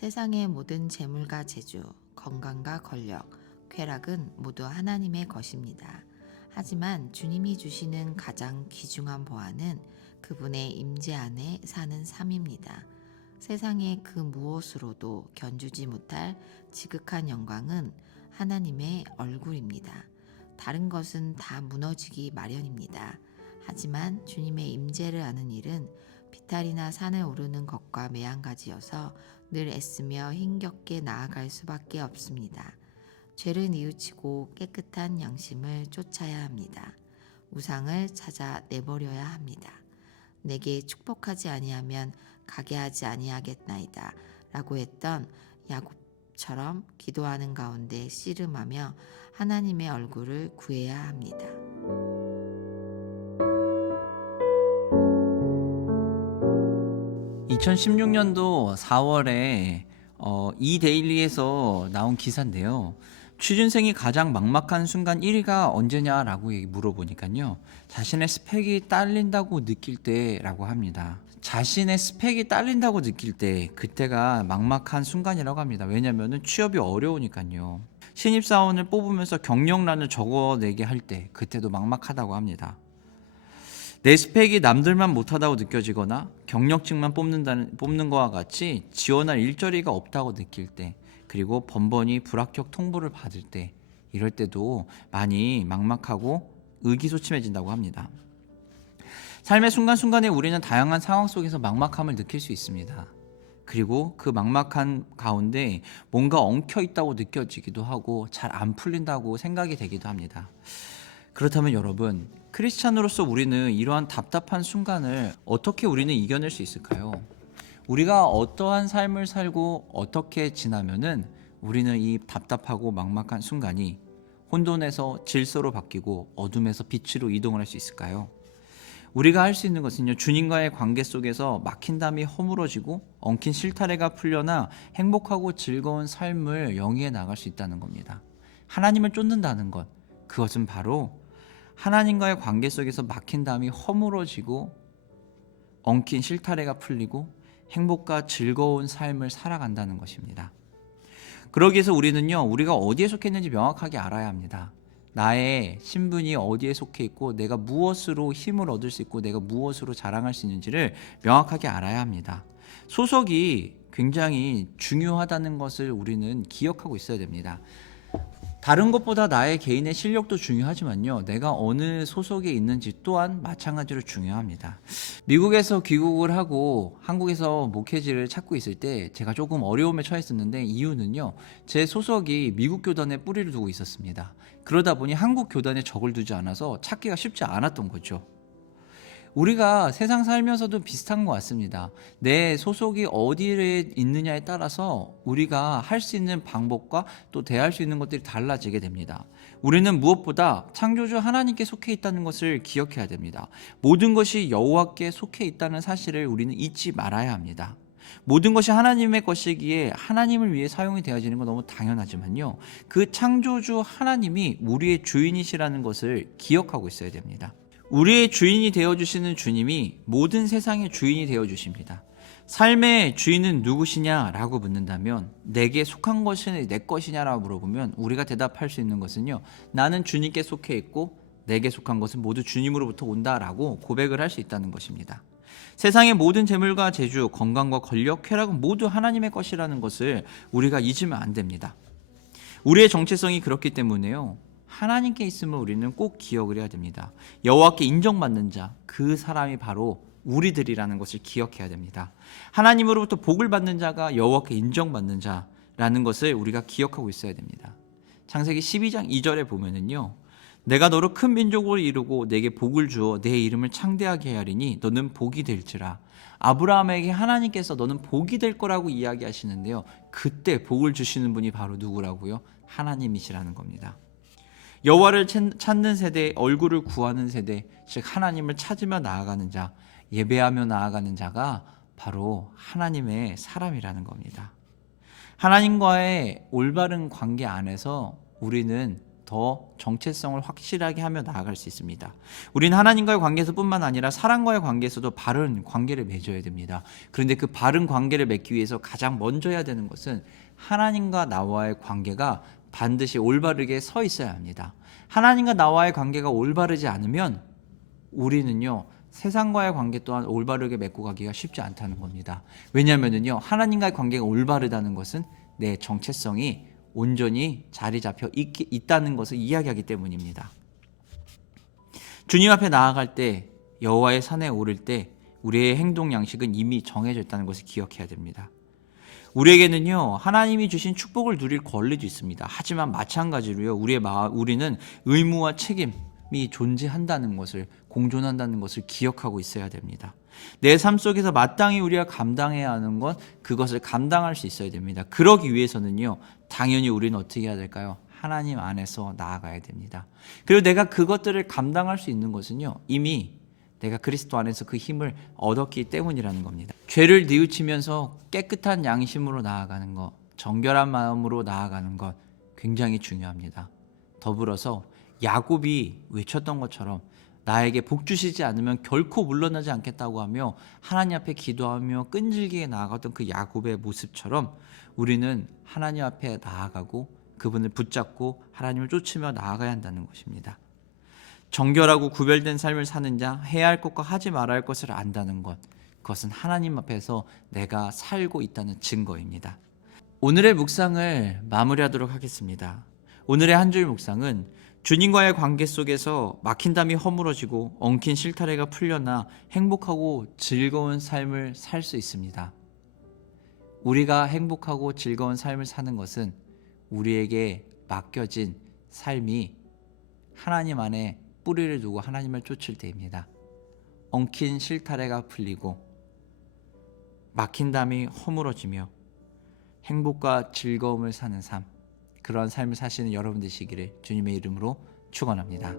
세상의 모든 재물과 재주, 건강과 권력, 쾌락은 모두 하나님의 것입니다. 하지만 주님이 주시는 가장 귀중한 보화는 그분의 임재 안에 사는 삶입니다. 세상의 그 무엇으로도 견주지 못할 지극한 영광은 하나님의 얼굴입니다. 다른 것은 다 무너지기 마련입니다. 하지만 주님의 임재를 아는 일은 비탈이나 산에 오르는 것과 매한가지여서 늘 애쓰며 힘겹게 나아갈 수밖에 없습니다. 죄를 뉘우치고 깨끗한 양심을 쫓아야 합니다. 우상을 찾아 내버려야 합니다. 내게 축복하지 아니하면 가게 하지 아니하겠나이다 라고 했던 야곱처럼 기도하는 가운데 씨름하며 하나님의 얼굴을 구해야 합니다. 2016년도 4월에 이데일리에서 나온 기사인데요. 취준생이 가장 막막한 순간 1위가 언제냐라고 물어보니까요. 자신의 스펙이 딸린다고 느낄 때라고 합니다. 자신의 스펙이 딸린다고 느낄 때, 그때가 막막한 순간이라고 합니다. 왜냐하면 취업이 어려우니까요. 신입사원을 뽑으면서 경력란을 적어내게 할 때, 그때도 막막하다고 합니다. 내 스펙이 남들만 못하다고 느껴지거나 경력직만 뽑는 것과 같이 지원할 일자리가 없다고 느낄 때, 그리고 번번이 불합격 통보를 받을 때, 이럴 때도 많이 막막하고 의기소침해진다고 합니다. 삶의 순간순간에 우리는 다양한 상황 속에서 막막함을 느낄 수 있습니다. 그리고 그 막막한 가운데 뭔가 엉켜 있다고 느껴지기도 하고 잘 안 풀린다고 생각이 되기도 합니다. 그렇다면 여러분, 크리스찬으로서 우리는 이러한 답답한 순간을 어떻게 우리는 이겨낼 수 있을까요? 우리가 어떠한 삶을 살고 어떻게 지나면은 우리는 이 답답하고 막막한 순간이 혼돈에서 질서로 바뀌고 어둠에서 빛으로 이동을 할 수 있을까요? 우리가 할 수 있는 것은요, 주님과의 관계 속에서 막힌 담이 허물어지고 엉킨 실타래가 풀려나 행복하고 즐거운 삶을 영위해 나갈 수 있다는 겁니다. 하나님을 쫓는다는 것, 그것은 바로 하나님과의 관계 속에서 막힌 담이 허물어지고 엉킨 실타래가 풀리고 행복과 즐거운 삶을 살아간다는 것입니다. 그러기 위해서 우리는요, 우리가 어디에 속해 있는지 명확하게 알아야 합니다. 나의 신분이 어디에 속해 있고 내가 무엇으로 힘을 얻을 수 있고 내가 무엇으로 자랑할 수 있는지를 명확하게 알아야 합니다. 소속이 굉장히 중요하다는 것을 우리는 기억하고 있어야 됩니다. 다른 것보다 나의 개인의 실력도 중요하지만요, 내가 어느 소속에 있는지 또한 마찬가지로 중요합니다. 미국에서 귀국을 하고 한국에서 목회지를 찾고 있을 때 제가 조금 어려움에 처했었는데, 이유는요, 제 소속이 미국 교단에 뿌리를 두고 있었습니다. 그러다 보니 한국 교단에 적을 두지 않아서 찾기가 쉽지 않았던 거죠. 우리가 세상 살면서도 비슷한 것 같습니다. 내 소속이 어디에 있느냐에 따라서 우리가 할 수 있는 방법과 또 대할 수 있는 것들이 달라지게 됩니다. 우리는 무엇보다 창조주 하나님께 속해 있다는 것을 기억해야 됩니다. 모든 것이 여호와께 속해 있다는 사실을 우리는 잊지 말아야 합니다. 모든 것이 하나님의 것이기에 하나님을 위해 사용이 되어지는 건 너무 당연하지만요, 그 창조주 하나님이 우리의 주인이시라는 것을 기억하고 있어야 됩니다. 우리의 주인이 되어주시는 주님이 모든 세상의 주인이 되어주십니다. 삶의 주인은 누구시냐라고 묻는다면, 내게 속한 것이 내 것이냐라고 물어보면 우리가 대답할 수 있는 것은요, 나는 주님께 속해 있고 내게 속한 것은 모두 주님으로부터 온다라고 고백을 할 수 있다는 것입니다. 세상의 모든 재물과 재주, 건강과 권력, 쾌락은 모두 하나님의 것이라는 것을 우리가 잊으면 안 됩니다. 우리의 정체성이 그렇기 때문에요, 하나님께 있음을 우리는 꼭 기억을 해야 됩니다. 여호와께 인정받는 자, 그 사람이 바로 우리들이라는 것을 기억해야 됩니다. 하나님으로부터 복을 받는 자가 여호와께 인정받는 자라는 것을 우리가 기억하고 있어야 됩니다. 창세기 12장 2절에 보면은요, 내가 너를 큰 민족으로 이루고 내게 복을 주어 내 이름을 창대하게 하리니 너는 복이 될지라. 아브라함에게 하나님께서 너는 복이 될 거라고 이야기하시는데요, 그때 복을 주시는 분이 바로 누구라고요? 하나님이시라는 겁니다. 여호와를 찾는 세대, 얼굴을 구하는 세대, 즉 하나님을 찾으며 나아가는 자, 예배하며 나아가는 자가 바로 하나님의 사람이라는 겁니다. 하나님과의 올바른 관계 안에서 우리는 더 정체성을 확실하게 하며 나아갈 수 있습니다. 우린 하나님과의 관계에서뿐만 아니라 사람과의 관계에서도 바른 관계를 맺어야 됩니다. 그런데 그 바른 관계를 맺기 위해서 가장 먼저 해야 되는 것은 하나님과 나와의 관계가 반드시 올바르게 서 있어야 합니다. 하나님과 나와의 관계가 올바르지 않으면 우리는요, 세상과의 관계 또한 올바르게 맺고 가기가 쉽지 않다는 겁니다. 왜냐하면요, 하나님과의 관계가 올바르다는 것은 내 정체성이 온전히 자리 잡혀 있다는 것을 이야기하기 때문입니다. 주님 앞에 나아갈 때, 여호와의 산에 오를 때 우리의 행동 양식은 이미 정해져 있다는 것을 기억해야 됩니다. 우리에게는요, 하나님이 주신 축복을 누릴 권리도 있습니다. 하지만 마찬가지로요, 우리는 의무와 책임이 존재한다는 것을, 공존한다는 것을 기억하고 있어야 됩니다. 내 삶 속에서 마땅히 우리가 감당해야 하는 것, 그것을 감당할 수 있어야 됩니다. 그러기 위해서는요, 당연히 우리는 어떻게 해야 될까요? 하나님 안에서 나아가야 됩니다. 그리고 내가 그것들을 감당할 수 있는 것은요, 이미 내가 그리스도 안에서 그 힘을 얻었기 때문이라는 겁니다. 죄를 뉘우치면서 깨끗한 양심으로 나아가는 것, 정결한 마음으로 나아가는 것 굉장히 중요합니다. 더불어서 야곱이 외쳤던 것처럼 나에게 복 주시지 않으면 결코 물러나지 않겠다고 하며 하나님 앞에 기도하며 끈질기게 나아갔던 그 야곱의 모습처럼 우리는 하나님 앞에 나아가고 그분을 붙잡고 하나님을 쫓으며 나아가야 한다는 것입니다. 정결하고 구별된 삶을 사는 자, 해야 할 것과 하지 말아야 할 것을 안다는 것, 그것은 하나님 앞에서 내가 살고 있다는 증거입니다. 오늘의 묵상을 마무리하도록 하겠습니다. 오늘의 한 줄 묵상은 주님과의 관계 속에서 막힌 담이 허물어지고 엉킨 실타래가 풀려나 행복하고 즐거운 삶을 살 수 있습니다. 우리가 행복하고 즐거운 삶을 사는 것은 우리에게 맡겨진 삶이 하나님 안에 뿌리를 두고 하나님을 쫓을 때입니다. 엉킨 실타래가 풀리고 막힌 담이 허물어지며 행복과 즐거움을 사는 삶, 그런 삶을 사시는 여러분 되시기를 주님의 이름으로 축원합니다.